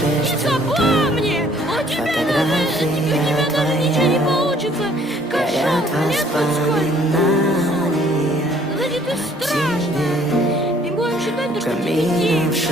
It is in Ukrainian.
запомни, у тебя надо ничего не получится. Кошак, нет подскользь. Ты страшно. И будем считать, что ты летишь.